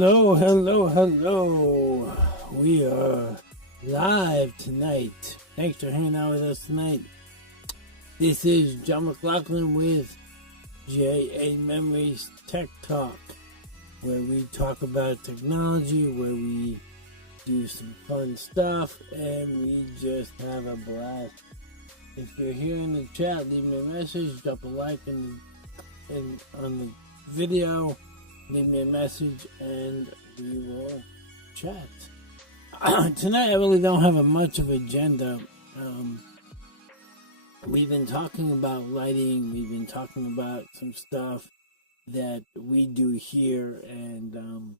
Hello, hello, hello. We are live tonight. Thanks for hanging out with us tonight. This is John McLauchlan with JAmemories Tech Talk, where we talk about technology, where we do some fun stuff, and we just have a blast. If you're here in the chat, leave me a message, drop a like on the video, leave me a message, and we will chat. Tonight I really don't have much of an agenda. We've been talking about lighting, we've been talking about some stuff that we do here, and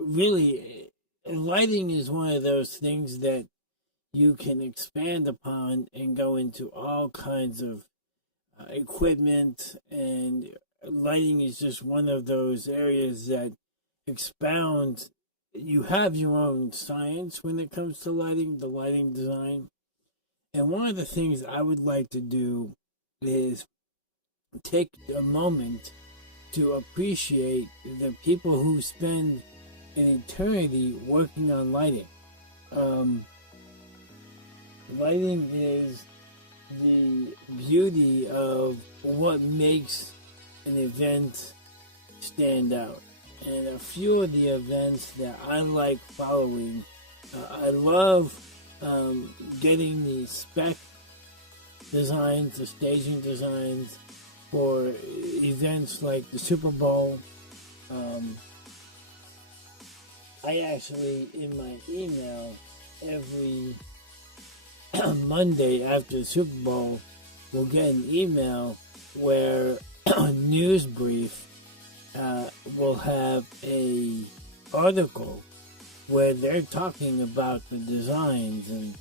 really, lighting is one of those things that you can expand upon and go into all kinds of equipment, and lighting is just one of those areas that expound. You have your own science when it comes to lighting, the lighting design. And one of the things I would like to do is take a moment to appreciate the people who spend an eternity working on lighting. Lighting is the beauty of what makes an event stand out. And a few of the events that I like following, I love getting the spec designs, the staging designs for events like the Super Bowl. I actually, in my email, every Monday after the Super Bowl, will get an email where News Brief will have a article where they're talking about the designs and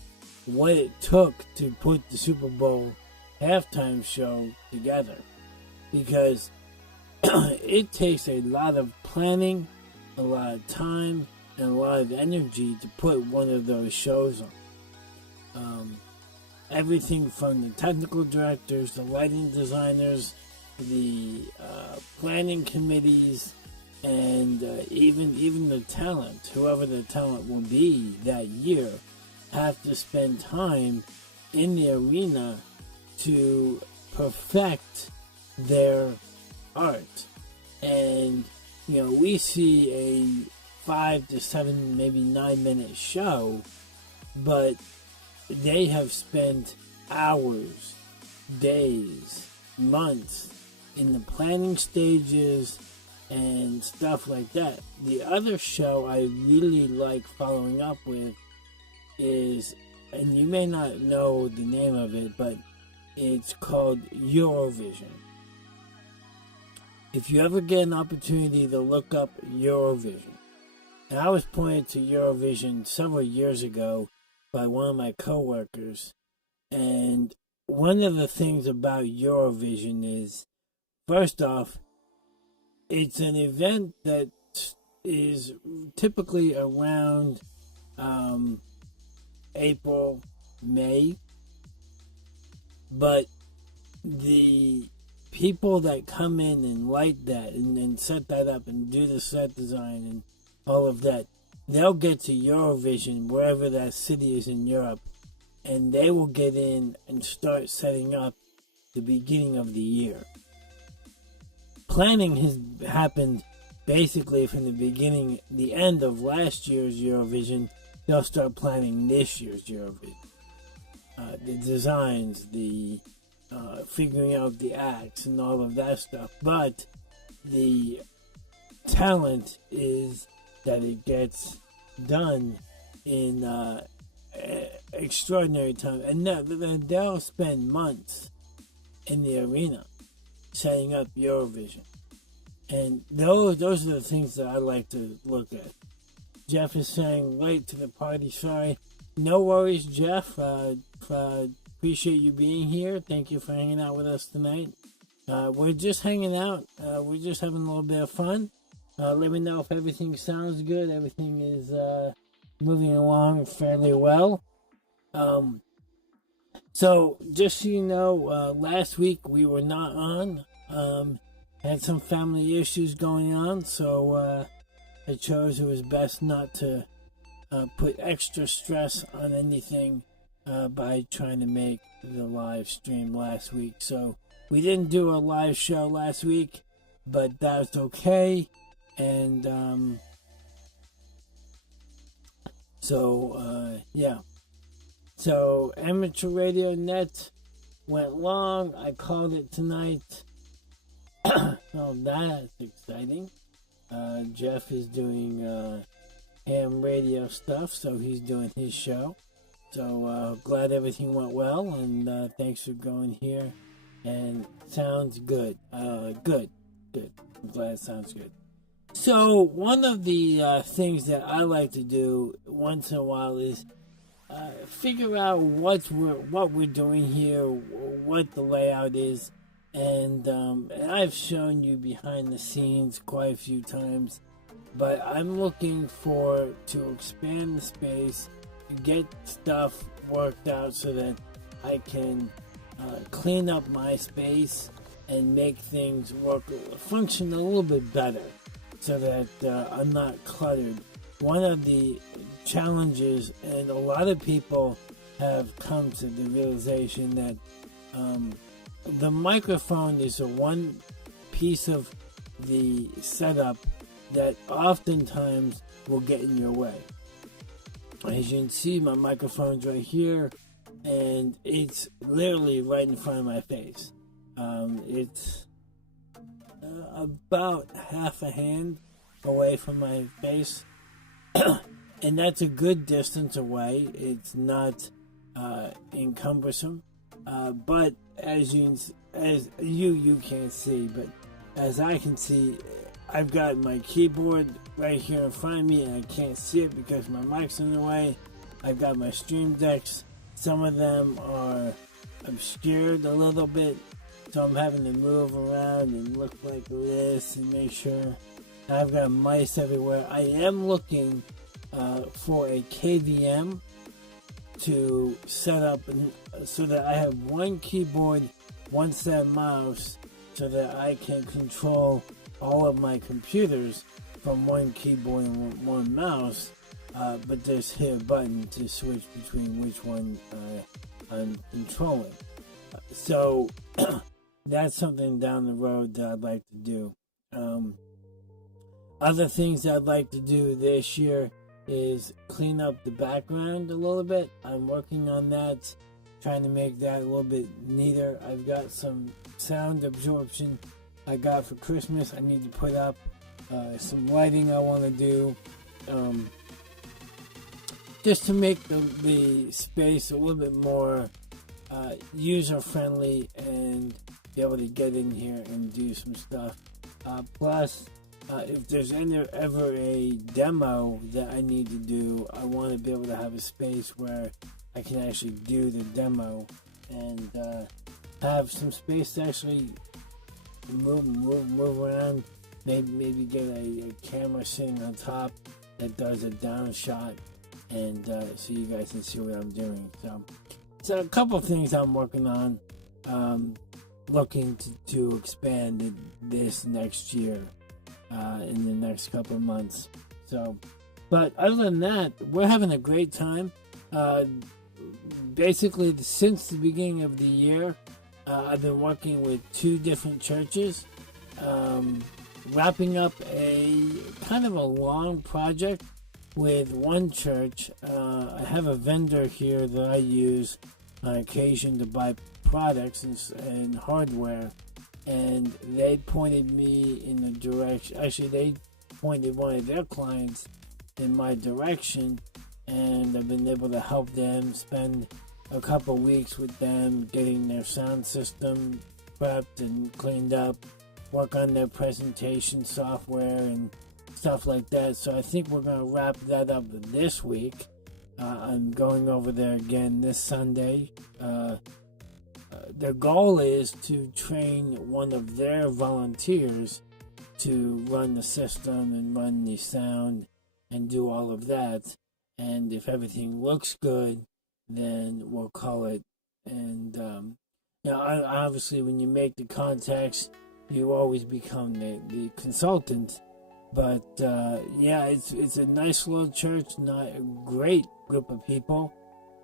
what it took to put the Super Bowl halftime show together, because it takes a lot of planning, a lot of time, and a lot of energy to put one of those shows on. Everything from the technical directors, the lighting designers, the planning committees, and even the talent, whoever the talent will be that year, have to spend time in the arena to perfect their art. And we see a 5 to 7, maybe 9-minute show, but they have spent hours, days, months in the planning stages and stuff like that. The other show I really like following up with is, and you may not know the name of it, but it's called Eurovision. If you ever get an opportunity to look up Eurovision, and I was pointed to Eurovision several years ago by one of my coworkers, and one of the things about Eurovision is, first off, it's an event that is typically around April, May, but the people that come in and light that and set that up and do the set design and all of that, they'll get to Eurovision, wherever that city is in Europe, and they will get in and start setting up the beginning of the year. Planning has happened basically from the beginning, the end of last year's Eurovision. They'll start planning this year's Eurovision. The designs, the figuring out the acts and all of that stuff. But the talent is that it gets done in extraordinary time, and they'll spend months in the arena setting up Eurovision, and those are the things that I like to look at. Jeff is saying late to the party. Sorry, no worries, Jeff. Appreciate you being here. Thank you for hanging out with us tonight. We're just hanging out. We're just having a little bit of fun. Let me know if everything sounds good. Everything is moving along fairly well. So, just so you know, last week we were not on. Had some family issues going on, so I chose it was best not to put extra stress on anything by trying to make the live stream last week. So we didn't do a live show last week, but that's okay. And yeah. So Amateur Radio Net went long. I called it tonight. Oh, that's exciting. Jeff is doing ham radio stuff, so he's doing his show. So glad everything went well, and thanks for going here. And sounds good. Good. I'm glad it sounds good. So one of the things that I like to do once in a while is figure out what we're doing here, what the layout is, and I've shown you behind the scenes quite a few times, but I'm looking to expand the space, to get stuff worked out so that I can clean up my space and make things function a little bit better, so that I'm not cluttered. One of the challenges, and a lot of people have come to the realization that the microphone is the one piece of the setup that oftentimes will get in your way. As you can see, my microphone's right here, and it's literally right in front of my face. It's about half a hand away from my face. And that's a good distance away. It's not encumbersome, but as you can't see, but as I can see, I've got my keyboard right here in front of me, and I can't see it because my mic's in the way. I've got my stream decks. Some of them are obscured a little bit, so I'm having to move around and look like this and make sure. I've got mice everywhere. I am looking for a KVM to set up so that I have one keyboard, one set of mouse, so that I can control all of my computers from one keyboard and one mouse, but just hit a button to switch between which one I'm controlling. So that's something down the road that I'd like to do. Other things I'd like to do this year is clean up the background a little bit. I'm working on that, trying to make that a little bit neater. I've got some sound absorption I got for Christmas I need to put up, some lighting I want to do, just to make the space a little bit more user-friendly and be able to get in here and do some stuff. Plus, if there's ever a demo that I need to do, I want to be able to have a space where I can actually do the demo and have some space to actually move around. Maybe get a camera sitting on top that does a down shot, and so you guys can see what I'm doing. So a couple of things I'm working on, looking to expand this next year. In the next couple of months. So, but other than that, we're having a great time. Basically, since the beginning of the year, I've been working with 2 different churches, wrapping up a kind of a long project with one church. I have a vendor here that I use on occasion to buy products and hardware. And they pointed me in the direction. Actually, they pointed one of their clients in my direction, and I've been able to help them, spend a couple weeks with them, getting their sound system prepped and cleaned up, work on their presentation software and stuff like that. So I think we're going to wrap that up this week. I'm going over there again this Sunday. The goal is to train one of their volunteers to run the system and run the sound and do all of that. And if everything looks good, then we'll call it. And obviously, when you make the contacts, you always become the consultant. But yeah, it's a nice little church, not a great group of people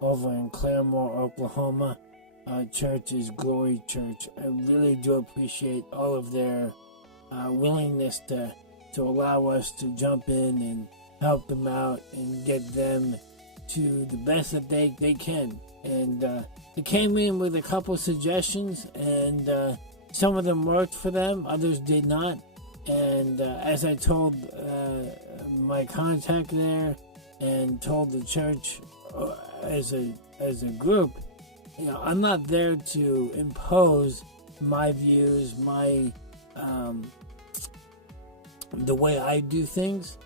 over in Claremore, Oklahoma. Church is Glory Church. I really do appreciate all of their willingness to allow us to jump in and help them out and get them to the best that they can. And they came in with a couple suggestions, and some of them worked for them, others did not. And as I told my contact there and told the church as a group, I'm not there to impose my views, my the way I do things.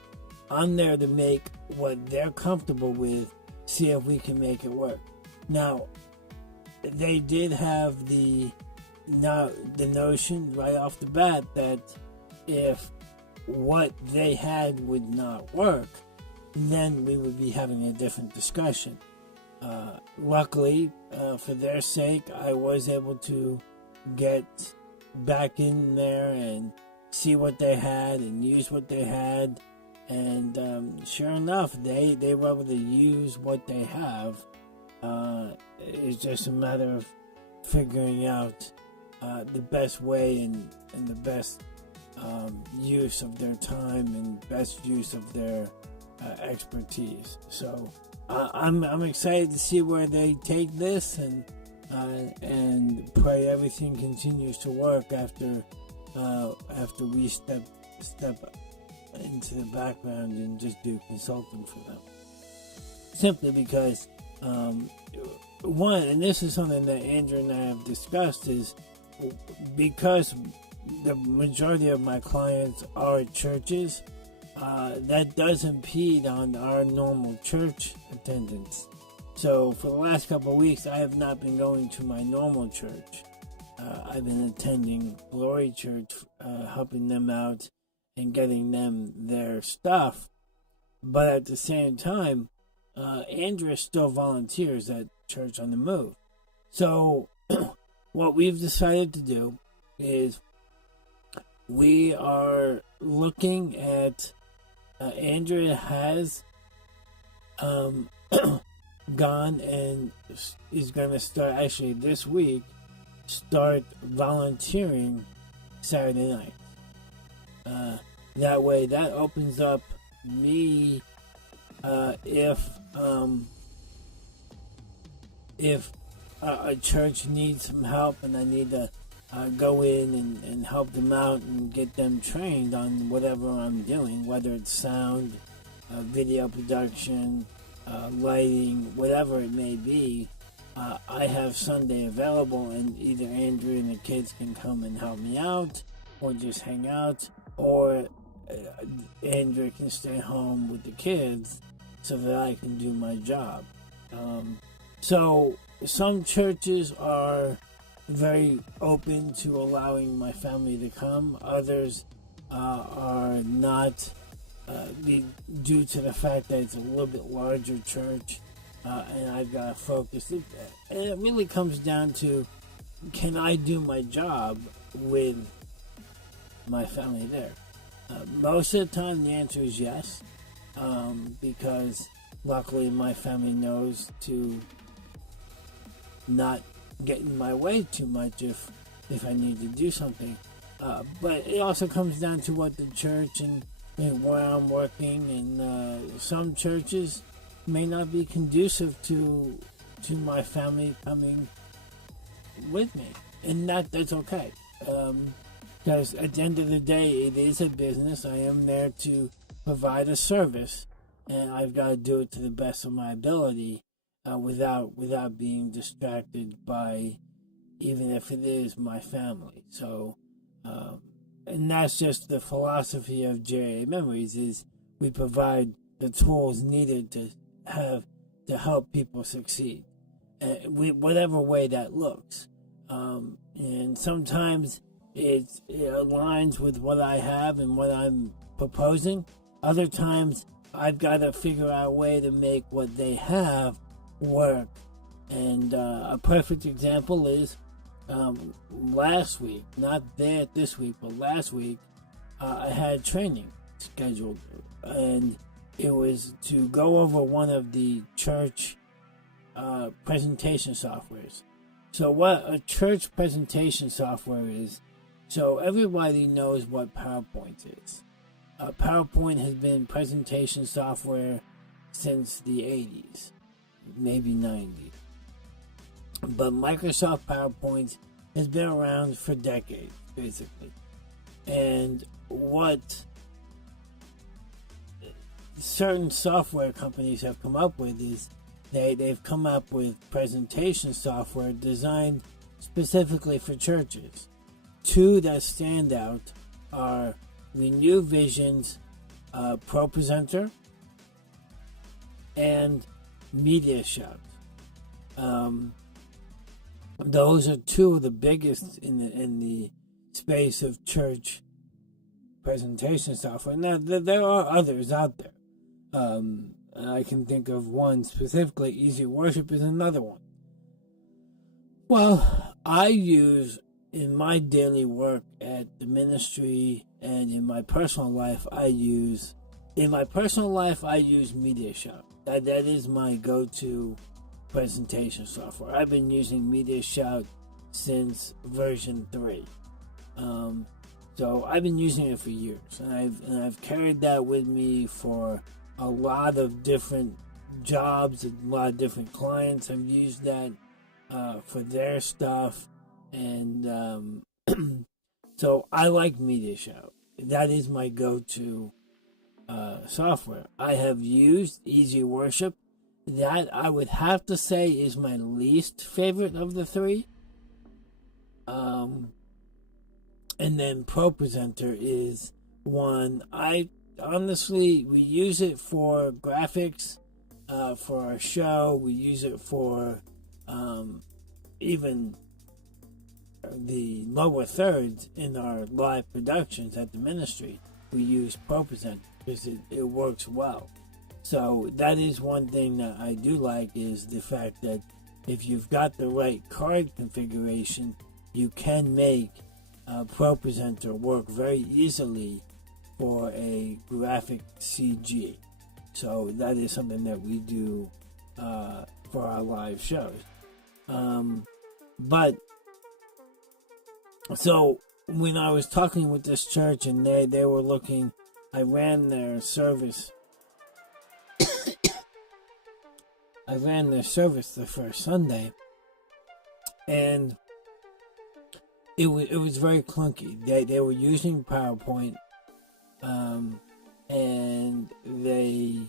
I'm there to make what they're comfortable with, see if we can make it work. Now, they did have the notion right off the bat that if what they had would not work, then we would be having a different discussion. Luckily, for their sake, I was able to get back in there and see what they had and use what they had. And sure enough, they were able to use what they have. It's just a matter of figuring out the best way and the best use of their time and best use of their expertise. So I'm excited to see where they take this, and pray everything continues to work after we step into the background and just do consulting for them. Simply because one, and this is something that Andrew and I have discussed, is because the majority of my clients are at churches, that does impede on our normal church attendance. So for the last couple of weeks, I have not been going to my normal church. I've been attending Glory Church, helping them out and getting them their stuff. But at the same time, Andrea still volunteers at Church on the Move. So what we've decided to do is we are looking at Andrea has gone and is going to start, actually this week, start volunteering Saturday night. That way, that opens up me if a church needs some help and I need to go in and help them out and get them trained on whatever I'm doing, whether it's sound, video production, lighting, whatever it may be. I have Sunday available, and either Andrew and the kids can come and help me out or just hang out, or Andrew can stay home with the kids so that I can do my job. So some churches are very open to allowing my family to come. Others are not, due to the fact that it's a little bit larger church, and I've got to focus. And it really comes down to, can I do my job with my family there? Most of the time, the answer is yes, because luckily my family knows to not get in my way too much if I need to do something. But it also comes down to what the church and where I'm working, and some churches may not be conducive to my family coming with me, and that's okay. Because at the end of the day, it is a business. I am there to provide a service, and I've got to do it to the best of my ability, without being distracted by, even if it is my family. So, and that's just the philosophy of JAmemories, is we provide the tools needed to help people succeed, whatever way that looks. And sometimes it aligns with what I have and what I'm proposing. Other times, I've got to figure out a way to make what they have work. And a perfect example is last week, not there this week, but last week, I had training. scheduled, and it was to go over one of the church presentation softwares. So what a church presentation software is, so everybody knows what PowerPoint is. PowerPoint has been presentation software since the 80s, maybe 90s. But Microsoft PowerPoint has been around for decades, basically. And what certain software companies have come up with is they've come up with presentation software designed specifically for churches. Two that stand out are Renew Vision's ProPresenter and MediaShout. Those are two of the biggest in the space of church presentation software. Now, there are others out there. I can think of one specifically. Easy Worship is another one. Well, I use, in my daily work at the ministry and in my personal life, I use MediaShout. That is my go-to presentation software. I've been using MediaShout since version 3. So I've been using it for years, and I've carried that with me for a lot of different jobs, a lot of different clients. I've used that for their stuff, and so I like MediaShout. That is my go-to software. I have used Easy Worship. That I would have to say is my least favorite of the three. And then ProPresenter is one I honestly, we use it for graphics for our show. We use it for even the lower thirds in our live productions at the ministry. We use ProPresenter because it works well. So that is one thing that I do like, is the fact that if you've got the right card configuration, you can make ProPresenter work very easily for a graphic CG. So that is something that we do for our live shows. But so when I was talking with this church and they were looking, I ran their service. I ran their service the first Sunday, and it was very clunky. They were using PowerPoint, and they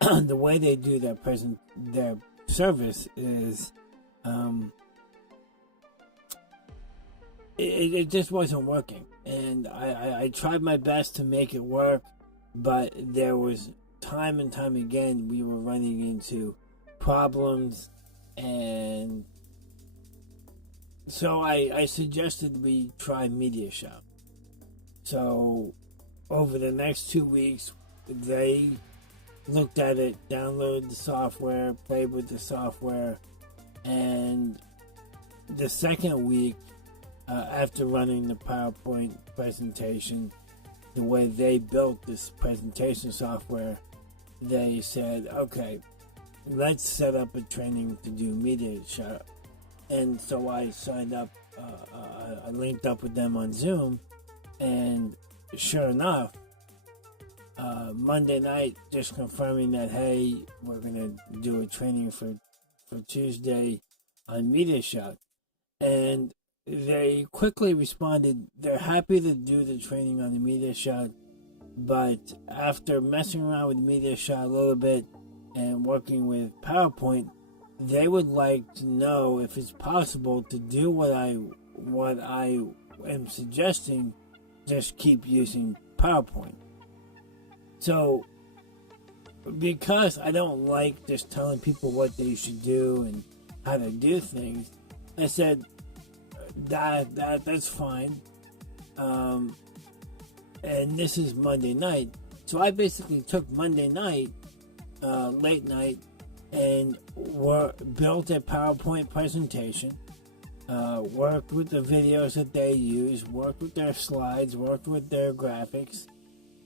the way they do their service is it just wasn't working, and I tried my best to make it work, but there was time and time again we were running into problems, and so I suggested we try MediaShout. So over the next 2 weeks, they looked at it, downloaded the software, played with the software, and the second week, after running the PowerPoint presentation, the way they built this presentation software, they said, okay, let's set up a training to do MediaShout. And so I signed up, I linked up with them on Zoom, and sure enough, Monday night, just confirming that, hey, we're going to do a training for Tuesday on MediaShout. And they quickly responded, they're happy to do the training on the MediaShout, but after messing around with MediaShout a little bit and working with PowerPoint, they would like to know if it's possible to do what I am suggesting, just keep using PowerPoint. So, because I don't like just telling people what they should do and how to do things, I said that's fine. And this is Monday night, so I basically took Monday night, late night, and built a PowerPoint presentation, worked with the videos that they use, worked with their slides, worked with their graphics,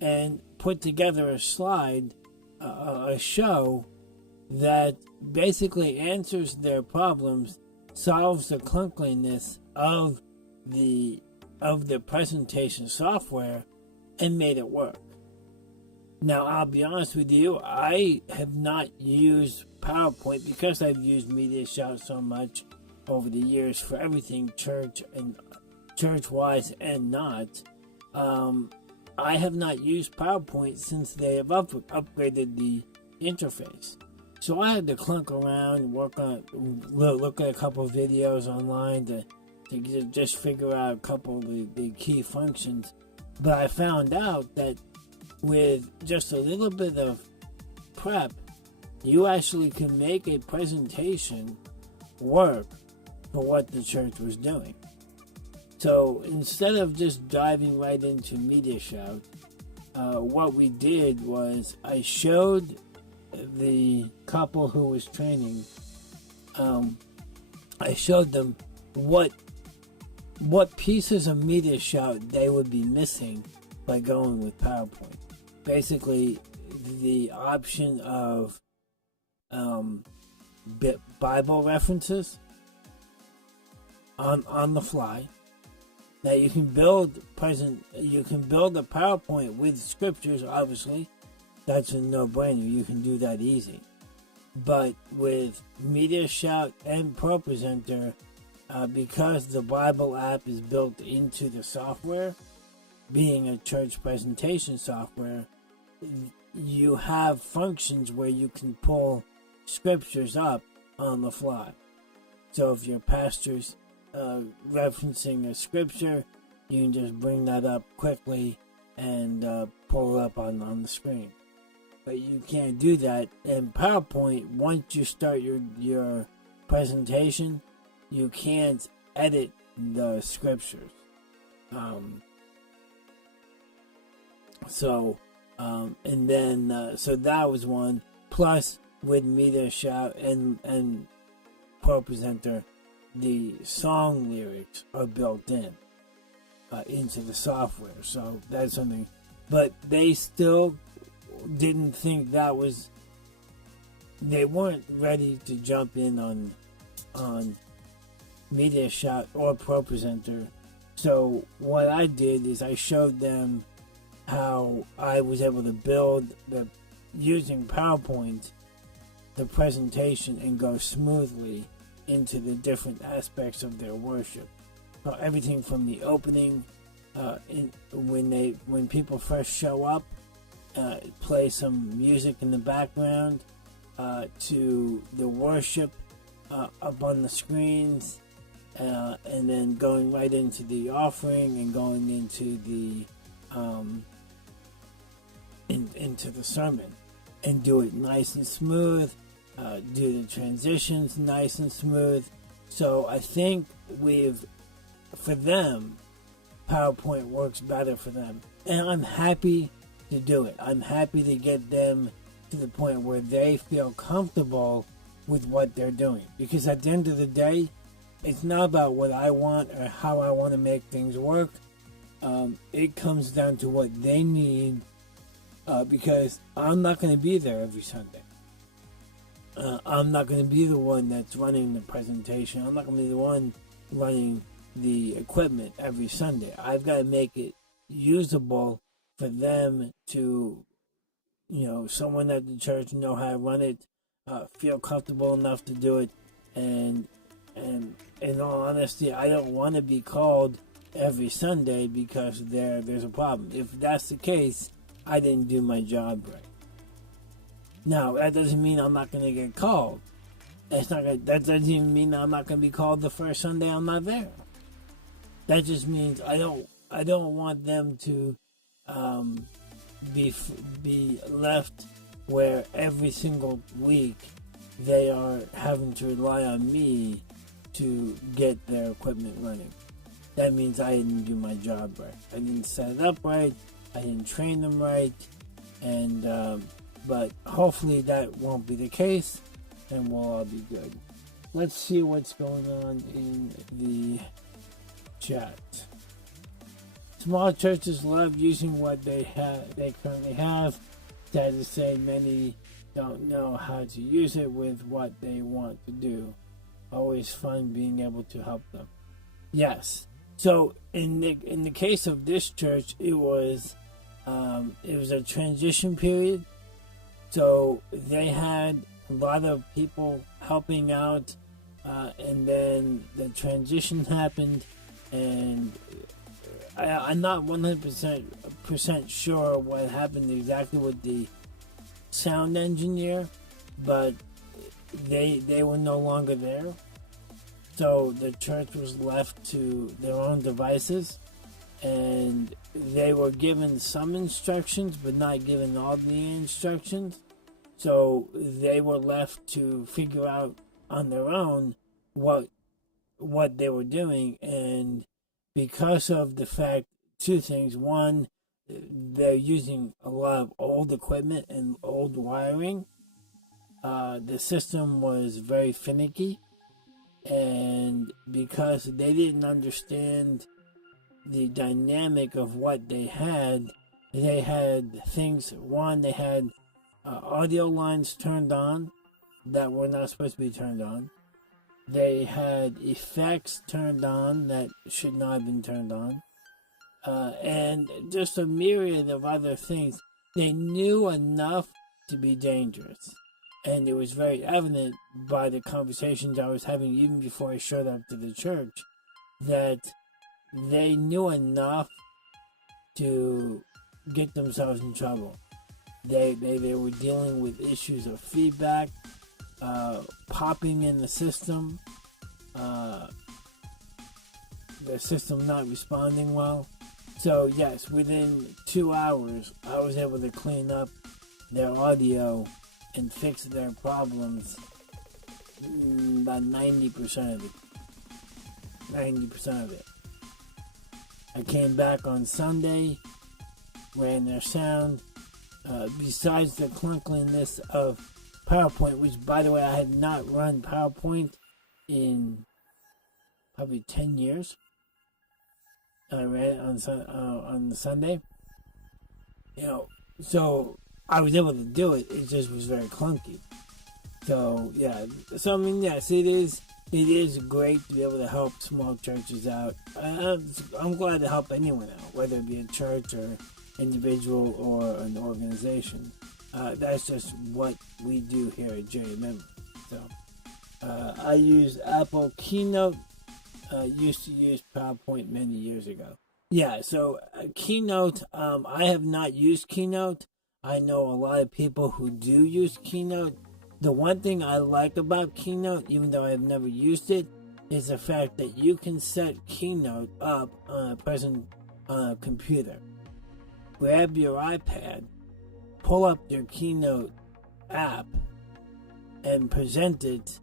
and put together a slide, a show that basically answers their problems, solves the clunkiness of the presentation software, and made it work. Now, I'll be honest with you, I have not used PowerPoint because I've used MediaShout so much over the years for everything church and church-wise and not. I have not used PowerPoint since they have upgraded the interface. So I had to clunk around, look at a couple of videos online to just figure out a couple of the key functions. But I found out that with just a little bit of prep, you actually can make a presentation work for what the church was doing. So instead of just diving right into MediaShout, what we did was I showed the couple who was training, I showed them what pieces of MediaShout they would be missing by going with PowerPoint. Basically, the option of Bible references on the fly. Now you can build a PowerPoint with scriptures. Obviously, that's a no-brainer. You can do that easy. But with MediaShout and ProPresenter, because the Bible app is built into the software, being a church presentation software, you have functions where you can pull scriptures up on the fly. So if your pastor's referencing a scripture, you can just bring that up quickly and pull it up on the screen. But you can't do that in PowerPoint. Once you start your presentation, you can't edit the scriptures. So that was one. Plus, with MediaShout and ProPresenter, the song lyrics are built into the software. So that's something. But they still didn't think that was. They weren't ready to jump in on MediaShout or ProPresenter. So what I did is I showed them how I was able to build using PowerPoint the presentation and go smoothly into the different aspects of their worship. Everything from the opening, when people first show up, play some music in the background, to the worship up on the screens, and then going right into the offering and going into the into the sermon, and do it nice and smooth, do the transitions nice and smooth. So I think for them, PowerPoint works better for them. And I'm happy to do it. I'm happy to get them to the point where they feel comfortable with what they're doing. Because at the end of the day, it's not about what I want or how I want to make things work. It comes down to what they need, because I'm not going to be there every Sunday. I'm not going to be the one that's running the presentation. I'm not going to be the one running the equipment every Sunday. I've got to make it usable for them to, someone at the church know how to run it, feel comfortable enough to do it, and in all honesty, I don't want to be called every Sunday because there's a problem. If that's the case, I didn't do my job right. Now, that doesn't mean I'm not going to get called. That doesn't even mean I'm not going to be called the first Sunday I'm not there. That just means I don't want them to be left where every single week they are having to rely on me to get their equipment running. That means I didn't do my job right. I didn't set it up right. I didn't train them right. And but hopefully that won't be the case, and we'll all be good. Let's see what's going on in the chat. Small churches love using what they currently have. Sad to say, many don't know how to use it with what they want to do. Always fun being able to help them. Yes. So in the case of this church, it was a transition period. So they had a lot of people helping out, and then the transition happened, and I'm not 100% sure what happened exactly with the sound engineer, but they were no longer there. So the church was left to their own devices, and they were given some instructions, but not given all the instructions. So they were left to figure out on their own what they were doing. And because of the fact, two things. One, they're using a lot of old equipment and old wiring. The system was very finicky. And because they didn't understand the dynamic of what they had things. One, they had audio lines turned on that were not supposed to be turned on. They had effects turned on that should not have been turned on. And just a myriad of other things. They knew enough to be dangerous. And it was very evident by the conversations I was having even before I showed up to the church that they knew enough to get themselves in trouble. They were dealing with issues of feedback, popping in the system not responding well. So yes, within 2 hours, I was able to clean up their audio and fix their problems. About 90% of it. 90% of it. I came back on Sunday, ran their sound. Besides the clunkiness of PowerPoint, which, by the way, I had not run PowerPoint in probably 10 years. I ran it on the Sunday. So I was able to do it. It just was very clunky. So yeah. So I mean, yes, it is great to be able to help small churches out. I'm glad to help anyone out, whether it be a church or individual or an organization. That's just what we do here at JAmemories. So I use Apple Keynote. Used to use PowerPoint many years ago. Yeah, so Keynote, I have not used Keynote. I know a lot of people who do use Keynote. The one thing I like about Keynote, even though I've never used it, is the fact that you can set Keynote up on a computer. Grab your iPad, pull up your Keynote app, and present it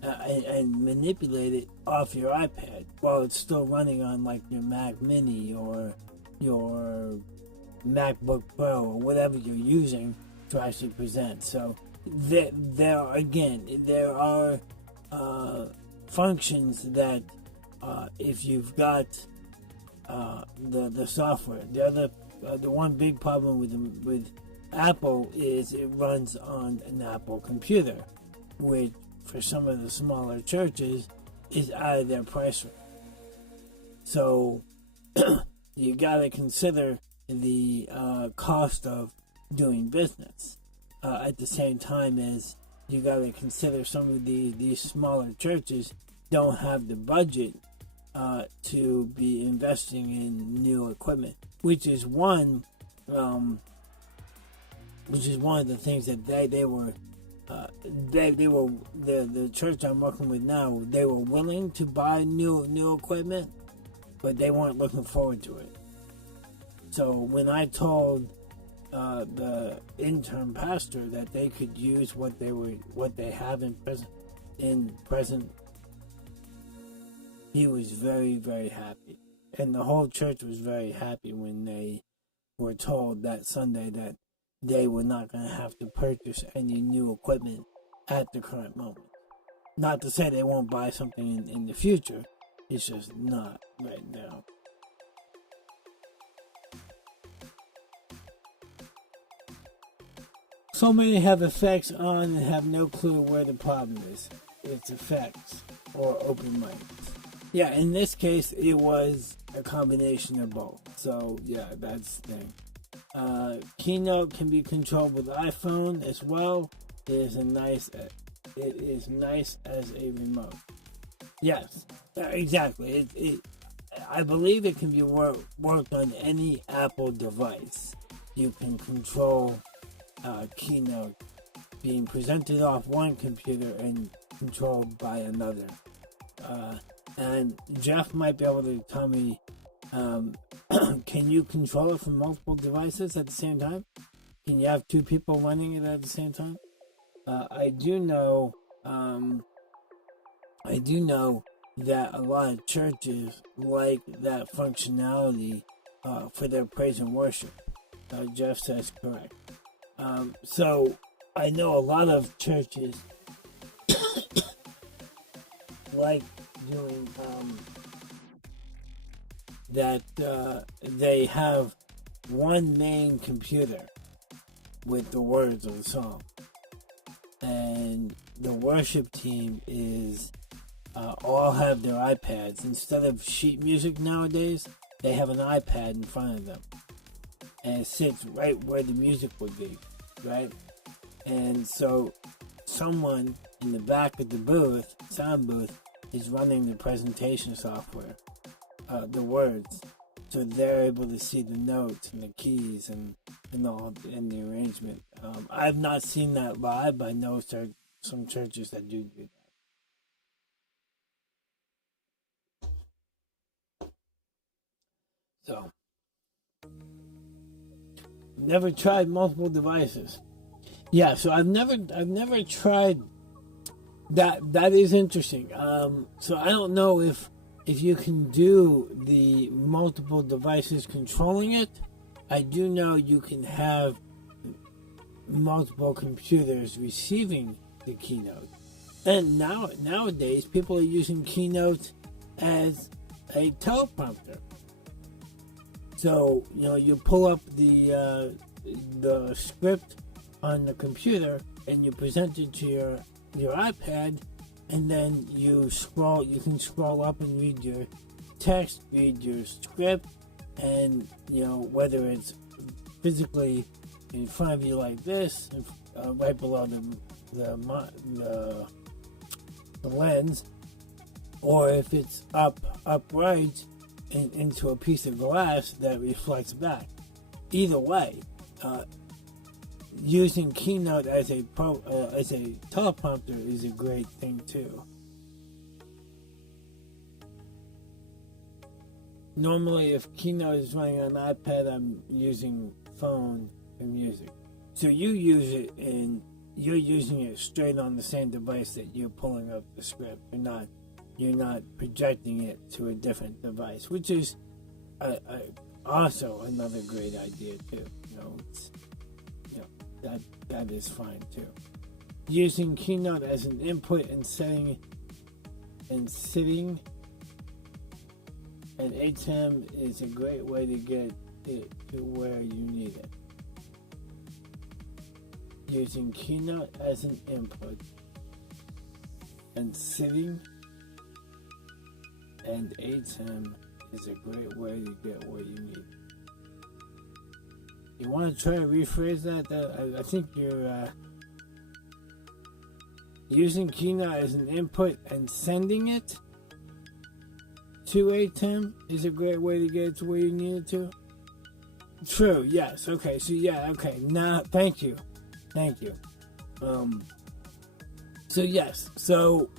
and manipulate it off your iPad while it's still running on like your Mac Mini or your MacBook Pro or whatever you're using to actually present. So there are functions that if you've got the software. The one big problem with Apple is it runs on an Apple computer, which for some of the smaller churches is out of their price range. So you gotta consider the cost of doing business at the same time as you gotta consider some of these smaller churches don't have the budget to be investing in new equipment, which is one of the things that the church I'm working with now, they were willing to buy new equipment, but they weren't looking forward to it. So when I told the intern pastor that they could use what they have in present, he was very, very happy, and the whole church was very happy when they were told that Sunday that they were not going to have to purchase any new equipment at the current moment. Not to say they won't buy something in the future, It's just not right now. So many have effects on and have no clue where the problem is. It's effects or open mics. Yeah, in this case, it was a combination of both. So, yeah, that's the thing. Keynote can be controlled with iPhone as well. It is nice as a remote. Yes, exactly. I believe it can be worked on any Apple device. You can control Keynote being presented off one computer and controlled by another. And Jeff might be able to tell me, can you control it from multiple devices at the same time? Can you have two people running it at the same time? I do know that a lot of churches like that functionality for their praise and worship. Jeff says correct. So I know a lot of churches like doing that. They have one main computer with the words of the song, and the worship team is all have their iPads. Instead of sheet music nowadays, they have an iPad in front of them, and it sits right where the music would be, right? And so someone in the back of the booth, sound booth, is running the presentation software, the words, so they're able to see the notes and the keys and all in the arrangement. I've not seen that live, but I know some churches that do that. So, never tried multiple devices. Yeah, so I've never tried that. That is interesting. So I don't know if you can do the multiple devices controlling it. I do know you can have multiple computers receiving the Keynote. And nowadays, people are using Keynote as a teleprompter. So, you pull up the script on the computer and you present it to your iPad, and then you can scroll up and read your text, read your script, and whether it's physically in front of you like this, right below the lens, or if it's upright and into a piece of glass that reflects back. Either way, using Keynote as a teleprompter is a great thing too. Normally, if Keynote is running on an iPad, I'm using phone for music. So you use it and you're using it straight on the same device that you're pulling up the script. You're not projecting it to a different device, which is also another great idea too. That is fine too. Using Keynote as an input and sitting at ATEM is a great way to get it to where you need it. Using Keynote as an input and sitting and ATEM is a great way to get where you need it. You want to try to rephrase that? I think you're using Keynote as an input and sending it to ATEM is a great way to get it to where you need it to. True. Yes. Okay. So yeah. Okay. Now, thank you. So yes. So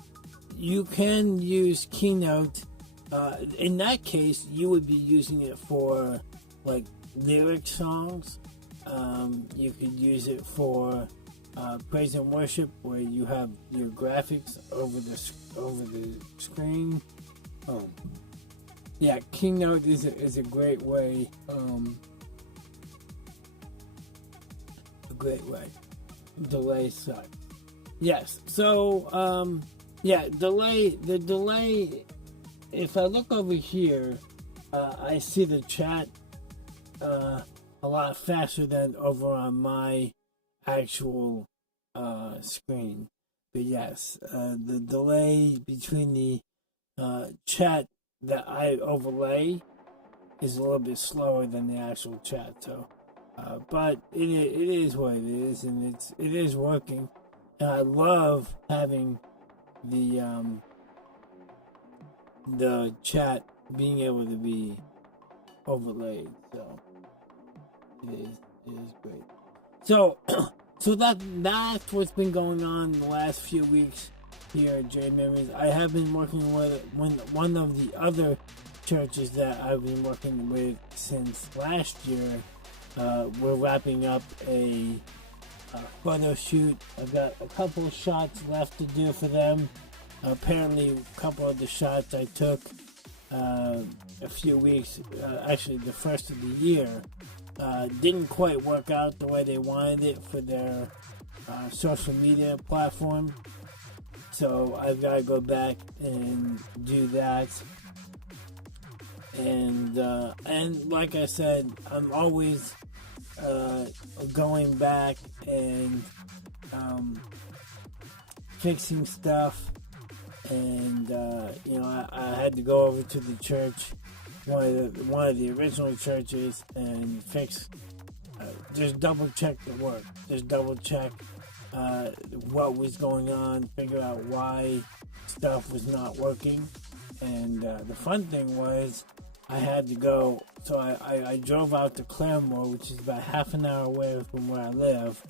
you can use Keynote. In that case, you would be using it for like lyric songs. You could use it for praise and worship, where you have your graphics over the screen. Yeah, Keynote is a great way. A great way. Delay sucks. Yes. So the delay if I look over here, I see the chat a lot faster than over on my actual screen. But yes, the delay between the chat that I overlay is a little bit slower than the actual chat. So, but it is what it is, and it is working. And I love having the chat being able to be overlaid. So it is great. So so that's what's been going on in the last few weeks here at JAmemories. I have been working with one of the other churches that I've been working with since last year. We're wrapping up a photo shoot. I've got a couple of shots left to do for them. Apparently, a couple of the shots I took a few weeks, actually the first of the year, didn't quite work out the way they wanted it for their social media platform. So I've got to go back and do that. And like I said, I'm always going back and fixing stuff. And I had to go over to the church, one of the original churches, and fix. Just double check the work. Just double check what was going on. Figure out why stuff was not working. And the fun thing was, I had to go. So I drove out to Claremore, which is about half an hour away from where I live.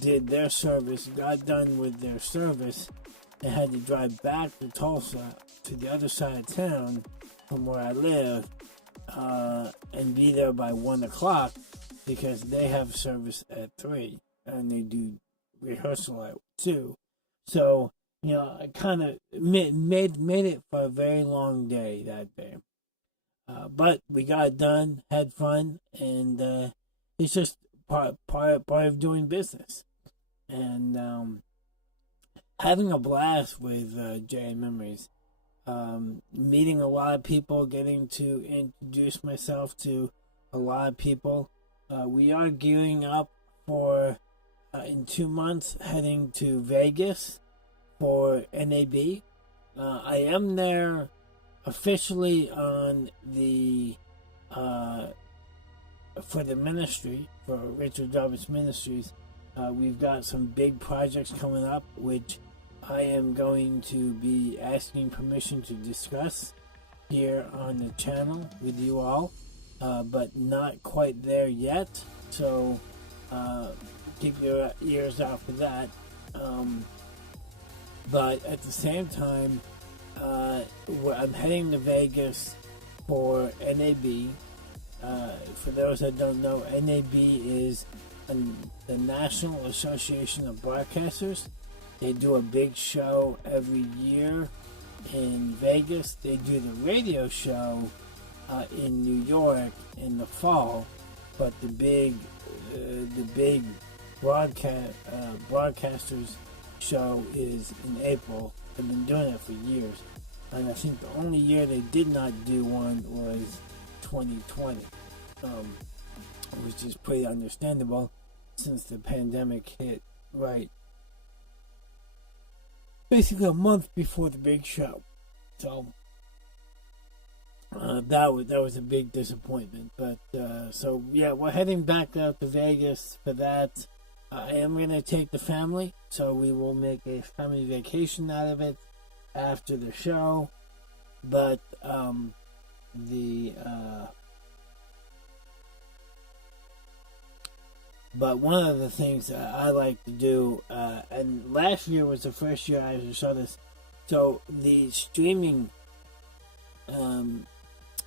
Did their service, got done with their service, and had to drive back to Tulsa, to the other side of town from where I live, and be there by 1 o'clock because they have service at 3 and they do rehearsal at 2. So, I kind of made it for a very long day that day. But we got it done, had fun, and it's just part of doing business. And having a blast with JAmemories. Meeting a lot of people, getting to introduce myself to a lot of people. We are gearing up for, in 2 months, heading to Vegas for NAB. I am there officially on the for the ministry, for Richard Jarvis Ministries. We've got some big projects coming up, which I am going to be asking permission to discuss here on the channel with you all, but not quite there yet. So keep your ears out for that. But at the same time, I'm heading to Vegas for NAB. For those that don't know, NAB is the National Association of Broadcasters. They do a big show every year in Vegas. They do the radio show in New York in the fall, but the big broadcasters show is in April. They've been doing it for years, and I think the only year they did not do one was 2020, which is pretty understandable since the pandemic hit right basically a month before the big show. So that was a big disappointment. But so yeah, we're heading back out to Vegas for that. I am going to take the family, so we will make a family vacation out of it after the show. But but one of the things that I like to do, and last year was the first year I actually saw this. So the streaming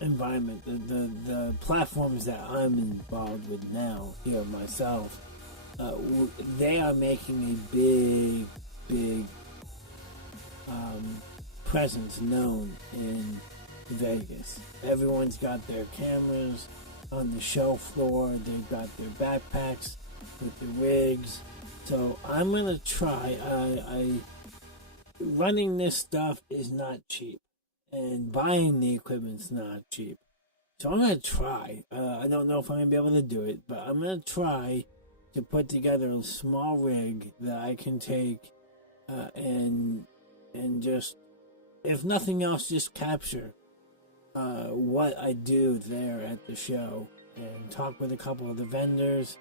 environment, the platforms that I'm involved with now here myself, they are making a big presence known in Vegas. Everyone's got their cameras on the show floor. They've got their backpacks with the rigs. So I'm gonna try. Running this stuff is not cheap. and buying the equipment's not cheap. So I'm gonna try. I don't know if I'm gonna be able to do it, but I'm gonna try to put together a small rig that I can take and just, if nothing else, just capture what I do there at the show and talk with a couple of the vendors,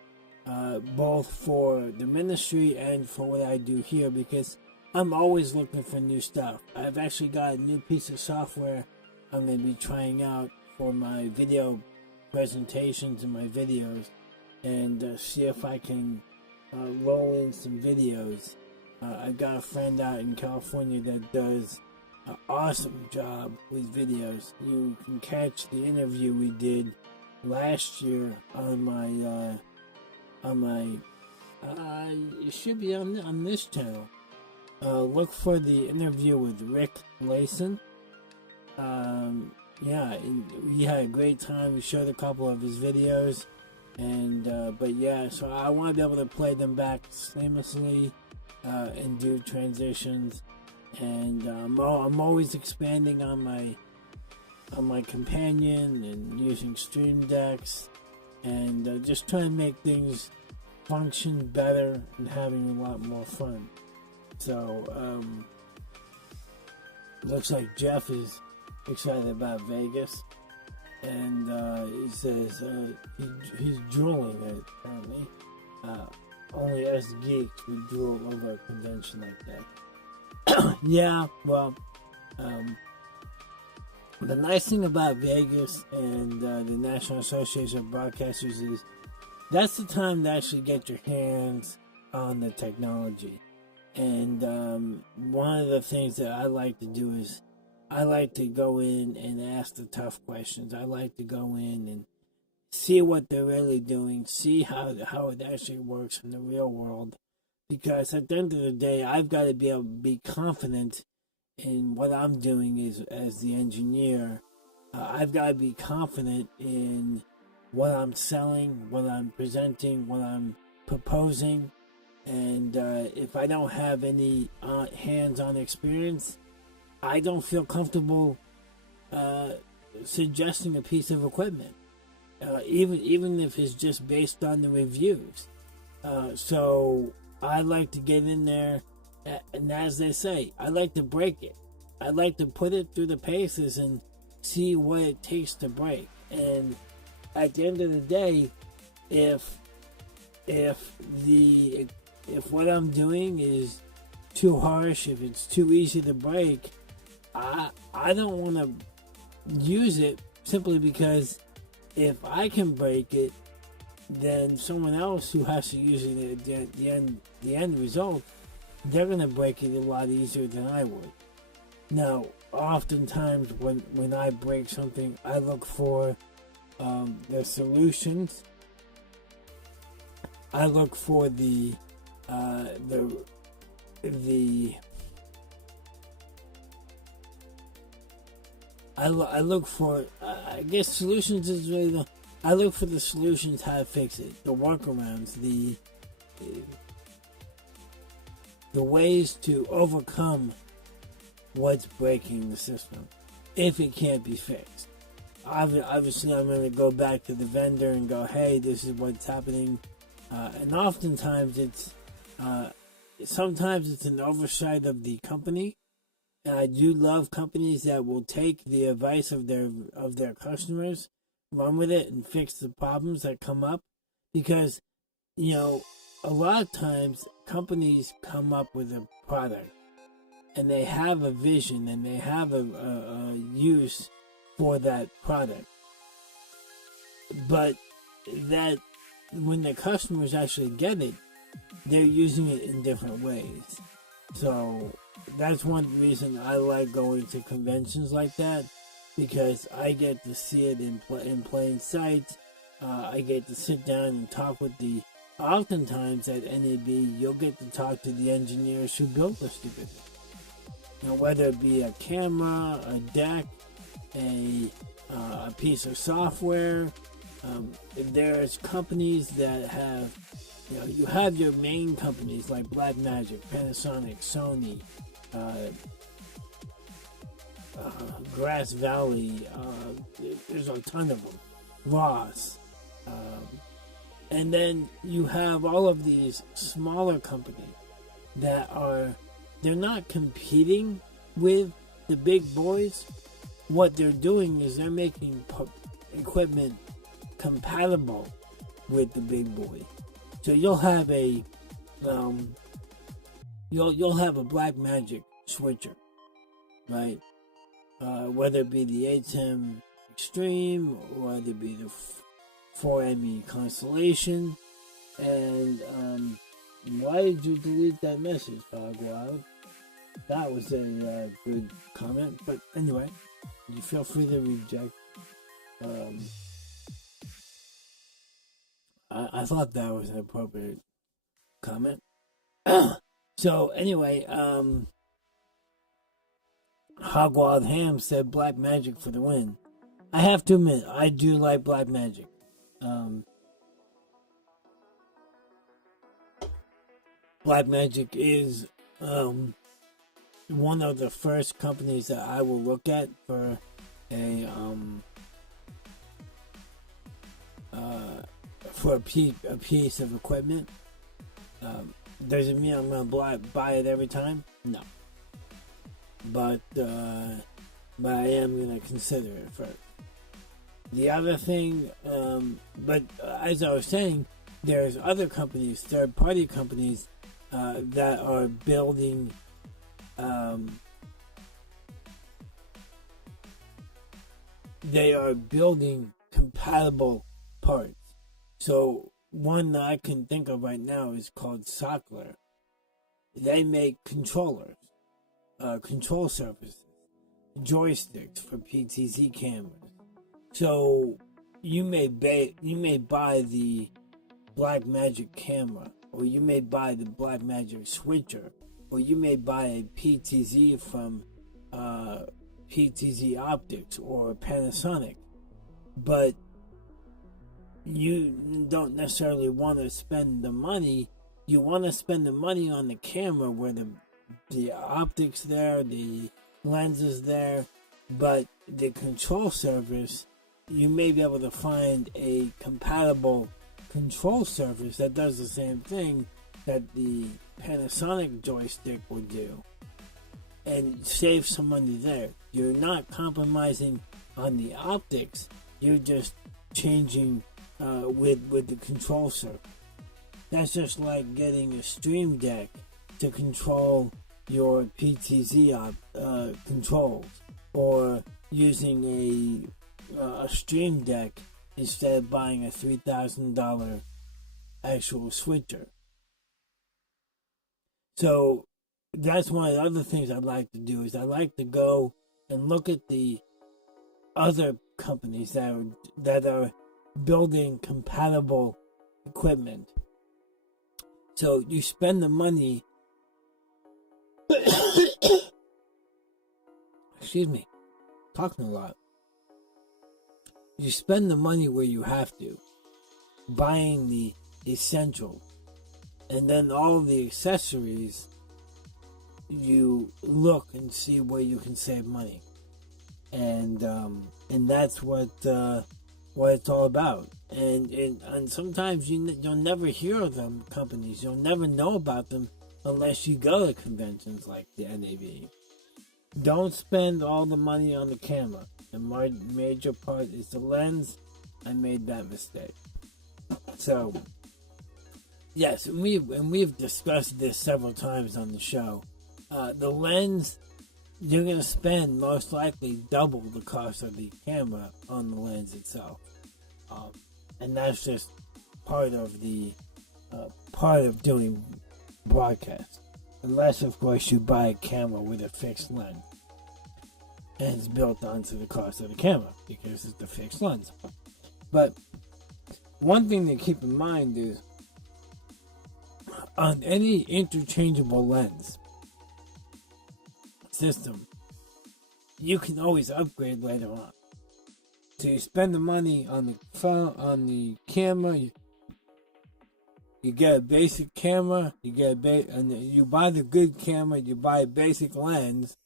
both for the ministry and for what I do here, because I'm always looking for new stuff. I've actually got a new piece of software I'm going to be trying out for my video presentations and my videos, and see if I can roll in some videos. I've got a friend out in California that does an awesome job with videos. You can catch the interview we did last year on my it should be on this channel. Look for the interview with Rick Layson. Yeah, we had a great time. We showed a couple of his videos, and but yeah, so I want to be able to play them back seamlessly and do transitions. And I'm always expanding on my companion and using stream decks, and just trying to make things function better and having a lot more fun. So looks like Jeff is excited about Vegas, and he says he's drooling at it apparently. Only us geeks would drool over a convention like that. Yeah, well, the nice thing about Vegas and the National Association of Broadcasters is that's the time to actually get your hands on the technology. And one of the things that I like to do is I like to go in and ask the tough questions. I like to go in and see what they're really doing, see how it actually works in the real world. Because at the end of the day, I've got to be able to be confident in what I'm doing as the engineer. I've got to be confident in what I'm selling, what I'm presenting, what I'm proposing. And if I don't have any hands-on experience, I don't feel comfortable suggesting a piece of equipment, even if it's just based on the reviews. So I like to get in there, and as they say, I like to break it. I like to put it through the paces and see what it takes to break. And at the end of the day, if what I'm doing is too harsh, if it's too easy to break, I don't want to use it, simply because if I can break it, then someone else who has to use it at the end result, they're going to break it a lot easier than I would. Now, oftentimes when I break something, I look for the solutions. I look for the I look for, I guess solutions is really I look for the solutions, how to fix it, the workarounds, the ways to overcome what's breaking the system, if it can't be fixed. Obviously, I'm going to go back to the vendor and go, hey, this is what's happening. And oftentimes sometimes it's an oversight of the company. And I do love companies that will take the advice of their customers, run with it, and fix the problems that come up. Because, a lot of times companies come up with a product and they have a vision and they have a use for that product. But that when the customers actually get it, they're using it in different ways. So that's one reason I like going to conventions like that, because I get to see it in plain sight. I get to sit down and talk with oftentimes at NAB, you'll get to talk to the engineers who built the stupid thing. Whether it be a camera, a deck, a piece of software. There's companies that have, you have your main companies like Blackmagic, Panasonic, Sony, Grass Valley. There's a ton of them. Ross. And then you have all of these smaller companies that they're not competing with the big boys. What they're doing is they're making equipment compatible with the big boy. So you'll have a you'll have a Blackmagic switcher, right? Whether it be the ATEM Extreme or whether it be the 4ME Constellation. And why did you delete that message, Hogwild? That was a good comment, but anyway, you feel free to reject. I thought that was an appropriate comment. So anyway, Hogwild Ham said Blackmagic for the win. I have to admit, I do like Blackmagic. Blackmagic is one of the first companies that I will look at for a piece of equipment. Doesn't mean I'm gonna buy it every time. No, but I am gonna consider it first. The other thing, but as I was saying, there's other companies, third-party companies, that are building compatible parts. So one that I can think of right now is called Sockler. They make controllers, control surfaces, joysticks for PTZ cameras. So you may buy the Blackmagic camera, or you may buy the Blackmagic switcher, or you may buy a PTZ from PTZ Optics or Panasonic, but you don't necessarily want to spend the money. You want to spend the money on the camera where the optics there, the lenses there, but the control surface, you may be able to find a compatible control surface that does the same thing that the Panasonic joystick would do, and save some money there. You're not compromising on the optics. You're just changing with the control surface. That's just like getting a Stream Deck to control your PTZ controls, or using a Stream Deck instead of buying a $3,000 actual switcher. So that's one of the other things I'd like to do, is I like to go and look at the other companies that are building compatible equipment. So you spend the money excuse me, talking a lot. You spend the money where you have to, buying the essentials, and then all the accessories, you look and see where you can save money, and that's what it's all about. And sometimes you'll never hear of them companies. You'll never know about them unless you go to conventions like the NAB. Don't spend all the money on the camera. The major part is the lens. I made that mistake. So, yes, and we've discussed this several times on the show. The lens, you're going to spend most likely double the cost of the camera on the lens itself. And that's just part of doing broadcast. Unless, of course, you buy a camera with a fixed lens. And it's built onto the cost of the camera because it's the fixed lens. But one thing to keep in mind is, on any interchangeable lens system, you can always upgrade later on. So you spend the money on the phone, on the camera. You get a basic camera. And you buy the good camera. You buy a basic lens.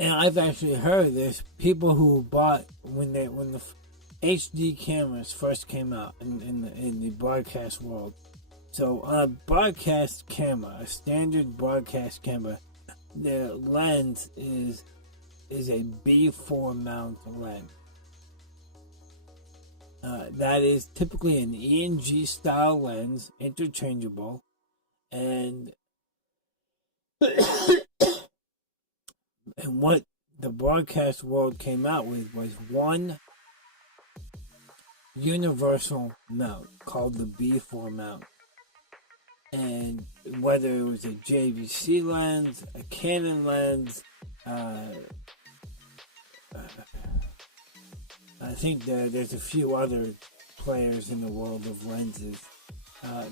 And I've actually heard there's people who bought when the HD cameras first came out in the broadcast world. So on a broadcast camera, a standard broadcast camera, the lens is a B4 mount lens. That is typically an ENG style lens, interchangeable, and and what the broadcast world came out with was one universal mount called the B4 mount. And whether it was a JVC lens, a Canon lens, I think there's a few other players in the world of lenses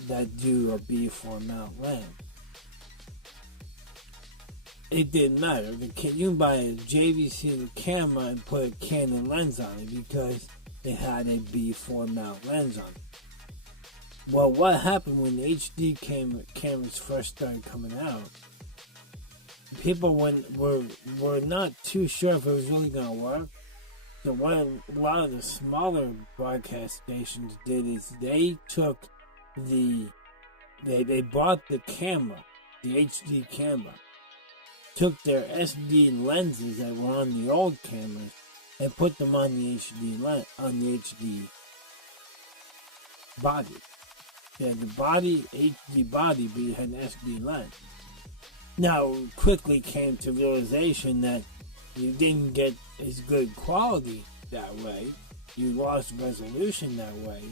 that do a B4 mount lens. It didn't matter. You can buy a JVC camera and put a Canon lens on it because it had a B4 mount lens on it. Well, what happened when HD cameras first started coming out? People were not too sure if it was really going to work. So what a lot of the smaller broadcast stations did is they took they bought the camera, the HD camera, took their SD lenses that were on the old cameras and put them on the HD HD body. Yeah, the HD body, but you had an SD lens. Now, quickly came to realization that you didn't get as good quality that way. You lost resolution that way,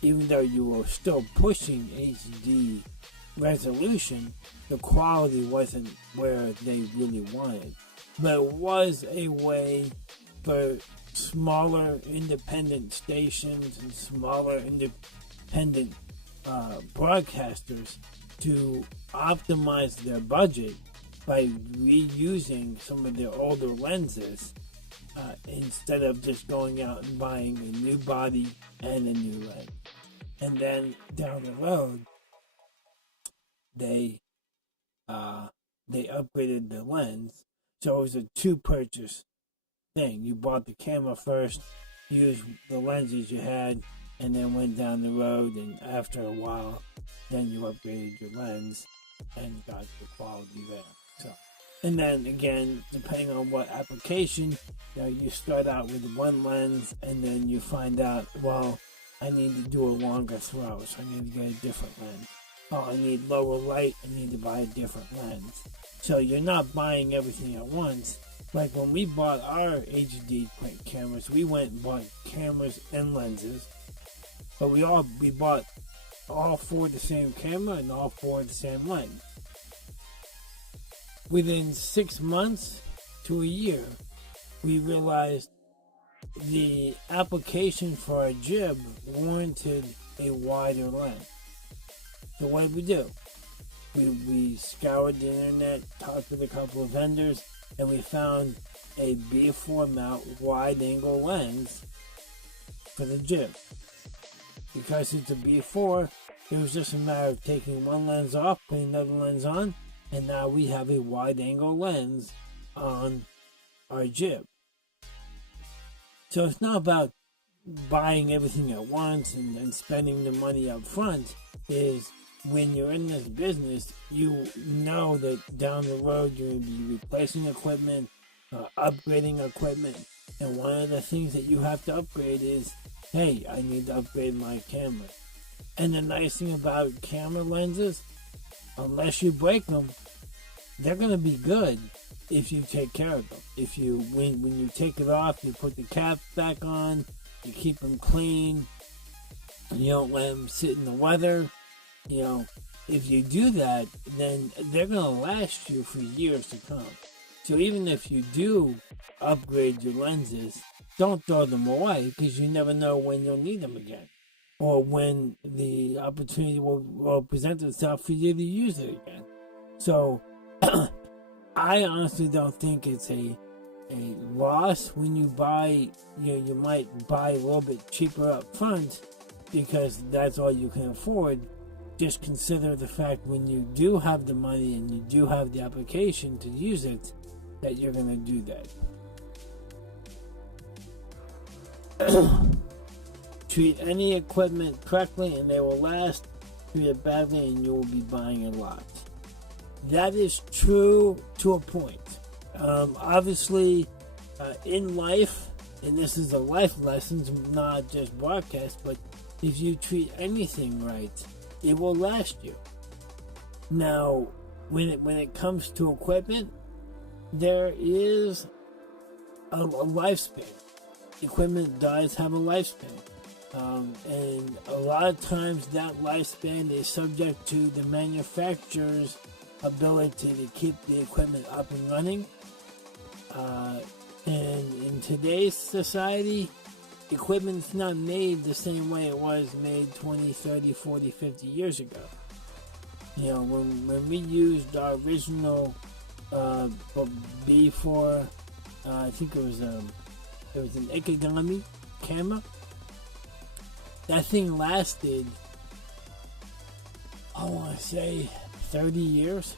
even though you were still pushing HD resolution. The quality wasn't where they really wanted, but it was a way for smaller independent stations and smaller independent broadcasters to optimize their budget by reusing some of their older lenses instead of just going out and buying a new body and a new lens. And then down the road, they upgraded the lens, so it was a two-purchase thing. You bought the camera first, used the lenses you had, and then went down the road, and after a while, then you upgraded your lens and got the quality there. So, and then again, depending on what application, you start out with one lens, and then you find out, well, I need to do a longer throw, so I need to get a different lens. Oh, I need lower light, I need to buy a different lens. So you're not buying everything at once. Like when we bought our HD cameras, we went and bought cameras and lenses. But we bought all four the same camera and all four the same lens. Within 6 months to a year, we realized the application for our jib warranted a wider lens. So what did we do? We scoured the internet, talked with a couple of vendors, and we found a B4 mount wide angle lens for the jib. Because it's a B4, it was just a matter of taking one lens off, putting another lens on, and now we have a wide angle lens on our jib. So it's not about buying everything at once and spending the money up front. Is when you're in this business, you know that down the road you're going to be replacing equipment, upgrading equipment, and one of the things that you have to upgrade is, hey, I need to upgrade my camera. And the nice thing about camera lenses, unless you break them, they're going to be good if you take care of them. If you, when you take it off, you put the cap back on, you keep them clean, you don't let them sit in the weather. If you do that, then they're going to last you for years to come. So even if you do upgrade your lenses, don't throw them away, because you never know when you'll need them again, or when the opportunity will present itself for you to use it again. So I honestly don't think it's a loss when you buy. You might buy a little bit cheaper up front because that's all you can afford. Just consider the fact when you do have the money and you do have the application to use it, that you're going to do that. Treat any equipment correctly and they will last. Treat it badly and you will be buying a lot. That is true to a point. Obviously, in life, and this is a life lesson, not just broadcast, but if you treat anything right, it will last you. Now, when it comes to equipment, there is a lifespan. Equipment does have a lifespan. And a lot of times that lifespan is subject to the manufacturer's ability to keep the equipment up and running. And in today's society, equipment's not made the same way it was made 20, 30, 40, 50 years ago. You know, when we used our original B4, I think it was an Ikegami camera. That thing lasted, I want to say, 30 years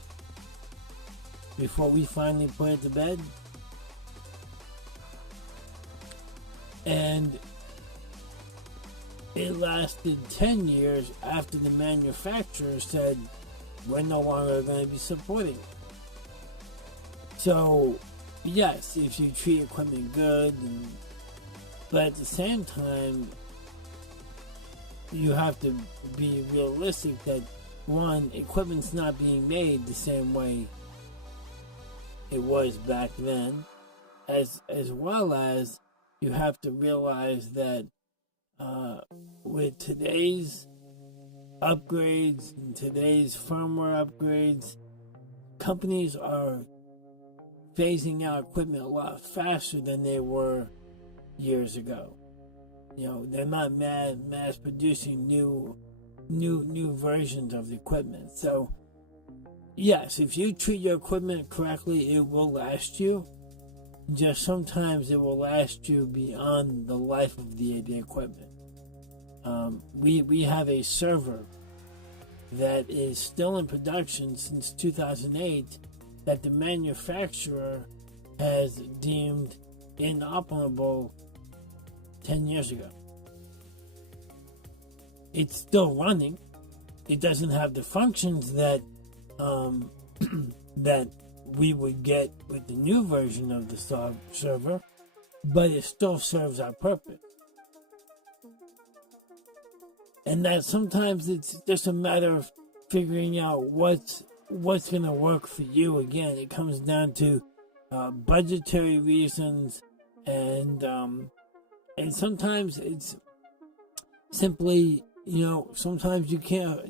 before we finally put it to bed. And it lasted 10 years after the manufacturer said, we're no longer going to be supporting it. So, yes, if you treat equipment good, but at the same time, you have to be realistic that, one, equipment's not being made the same way it was back then, as well as you have to realize that with today's upgrades and today's firmware upgrades, companies are phasing out equipment a lot faster than they were years ago. You know, they're not mass producing new versions of the equipment. So, yes, if you treat your equipment correctly, it will last you. Just sometimes it will last you beyond the life of the equipment. We have a server that is still in production since 2008 that the manufacturer has deemed inoperable 10 years ago. It's still running. It doesn't have the functions that that we would get with the new version of the server, but it still serves our purpose. And that sometimes it's just a matter of figuring out what's going to work for you. Again, it comes down to budgetary reasons, and sometimes it's simply, you know, sometimes you can't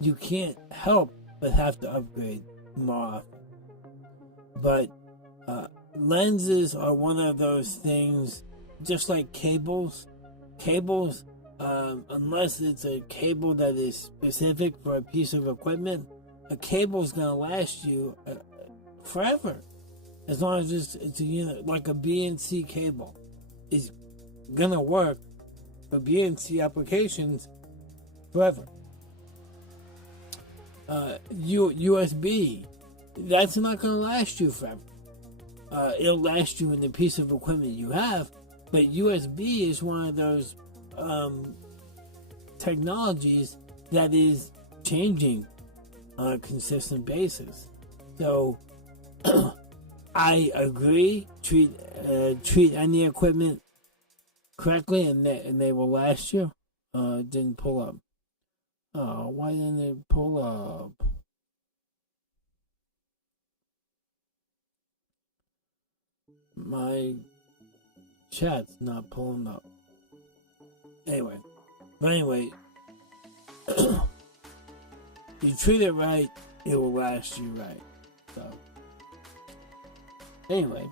you can't help but have to upgrade more often. But lenses are one of those things, just like cables. Cables, unless it's a cable that is specific for a piece of equipment, a cable is going to last you forever. As long as it's a unit, like a BNC cable is going to work for BNC applications forever. USB, that's not going to last you forever. It'll last you in the piece of equipment you have, but USB is one of those technologies that is changing on a consistent basis. So I agree, treat any equipment correctly and they will last you. It didn't pull up. Oh, why didn't it pull up? My chat's not pulling up. Anyway, you treat it right, it will last you right. So, anyway,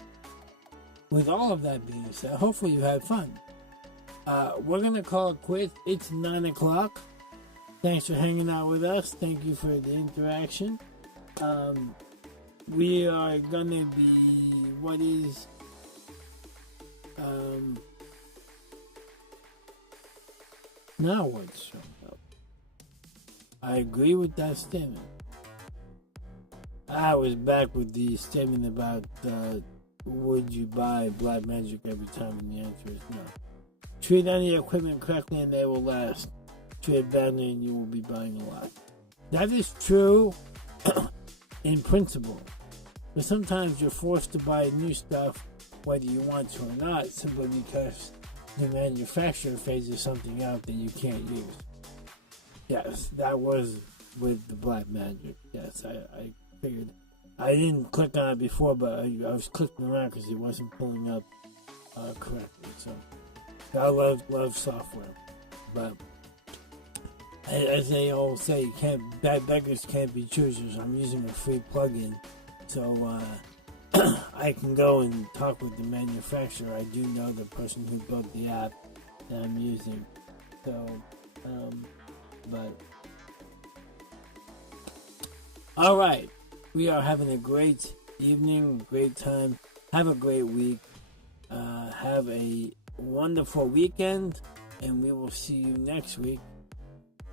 with all of that being said, hopefully you had fun. We're gonna call it quits. It's 9 o'clock. Thanks for hanging out with us. Thank you for the interaction. We are gonna be now what's showing up? I agree with that statement. I was back with the statement about would you buy Black Magic every time, and the answer is no. Treat any equipment correctly and they will last. Treat it badly and you will be buying a lot. That is true in principle, but sometimes you're forced to buy new stuff whether you want to or not, simply because the manufacturer phases something out that you can't use. Yes, that was with the Black Magic. Yes, I figured. I didn't click on it before, but I was clicking around because it wasn't pulling up correctly. So I love software, but as they all say, beggars can't be choosers. I'm using a free plugin, so I can go and talk with the manufacturer. I do know the person who built the app that I'm using. So, but all right. We are having a great evening, great time. Have a great week. Have a wonderful weekend, and we will see you next week.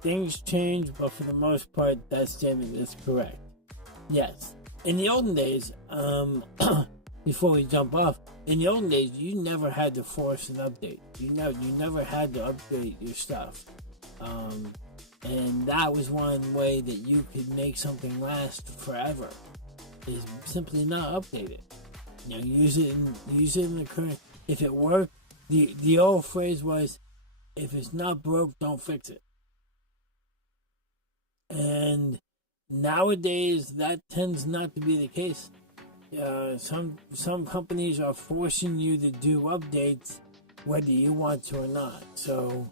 Things change, but for the most part, that statement is correct. Yes. In the olden days, before we jump off, in the olden days, you never had to force an update. You never had to update your stuff. And that was one way that you could make something last forever, is simply not update it. Use it in the current. If it worked, the old phrase was, if it's not broke, don't fix it. And nowadays, that tends not to be the case. Some companies are forcing you to do updates whether you want to or not. So,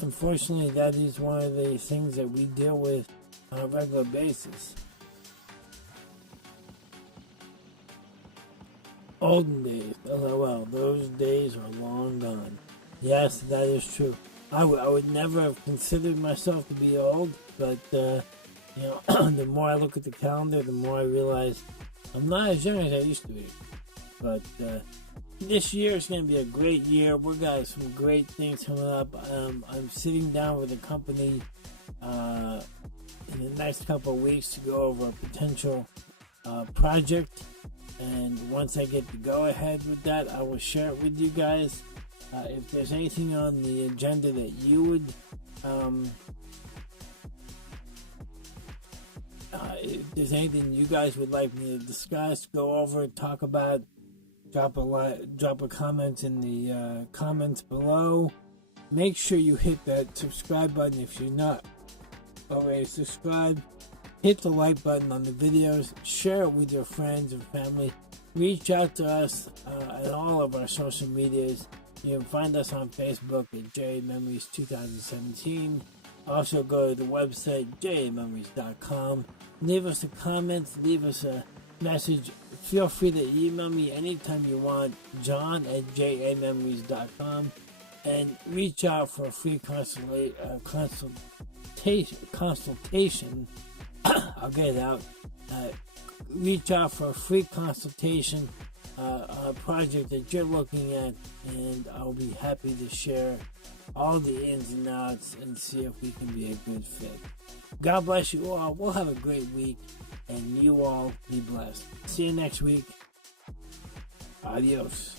unfortunately, that is one of the things that we deal with on a regular basis. Olden days, LOL, those days are long gone. Yes, that is true. I would never have considered myself to be old, but the more I look at the calendar, the more I realize I'm not as young as I used to be. But this year is going to be a great year. We've got some great things coming up. I'm sitting down with a company in the next couple of weeks to go over a potential project. And once I get the go-ahead with that, I will share it with you guys. If there's anything on the agenda that you would, if there's anything you guys would like me to discuss, go over, talk about, drop a comment in the comments below. Make sure you hit that subscribe button if you're not already subscribed. Hit the like button on the videos. Share it with your friends and family. Reach out to us on all of our social medias. You can find us on Facebook at JAmemories 2017. Also go to the website JAmemories.com. Leave us a comment. Leave us a message. Feel free to email me anytime you want. John at JAmemories.com. And reach out for a free consultation. I'll get it out. Reach out for a free consultation on a project that you're looking at, and I'll be happy to share all the ins and outs and see if we can be a good fit. God bless you all. We'll have a great week, and you all be blessed. See you next week. Adios.